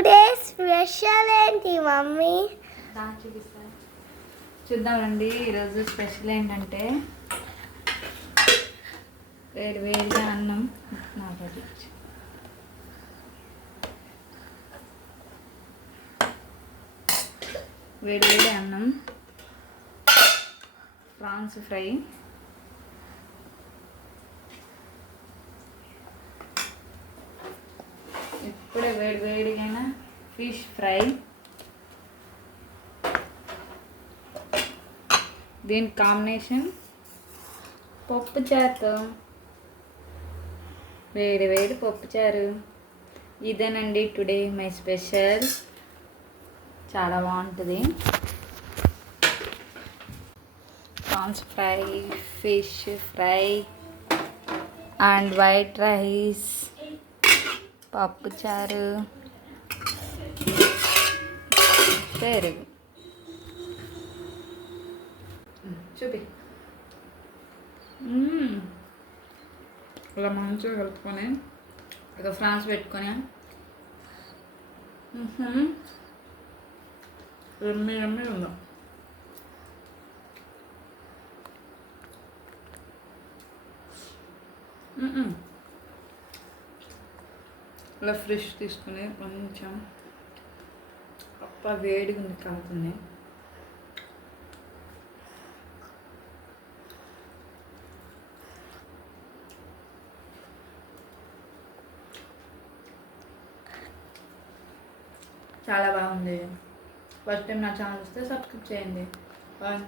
Today special ఏంటి mummy? చూపిస్తాను, చూద్దామండి. ఈరోజు స్పెషల్ ఏంటంటే వేడి వేడిగా అన్నం. నాకు అది వేడి వేడి అన్నం, ప్రాన్స్ ఫ్రై, ఇప్పుడే వేడి వేడిగా ఫిష్ ఫ్రై, దీని కాంబినేషన్ పప్పుచారుతో, వేడి వేడి పప్పుచారు. ఇదేనండి టుడే మై స్పెషల్. చాలా బాగుంటుంది. Prawns fry, fish fry and white rice, పప్పుచారు, పెరుగు. చూపి. ఇలా మంచిగా కలుపుకొని ఒక ఫ్రాన్స్ పెట్టుకొని రమ్మి రమ్మి ఉందాం. ఇలా ఫ్రెష్ తీసుకుని కొంచెం వేడిగా ఉంది కాకుండా చాలా బాగుంది. ఫస్ట్ టైం నా ఛానల్ వస్తే సబ్స్క్రైబ్ చేయండి. బాయ్.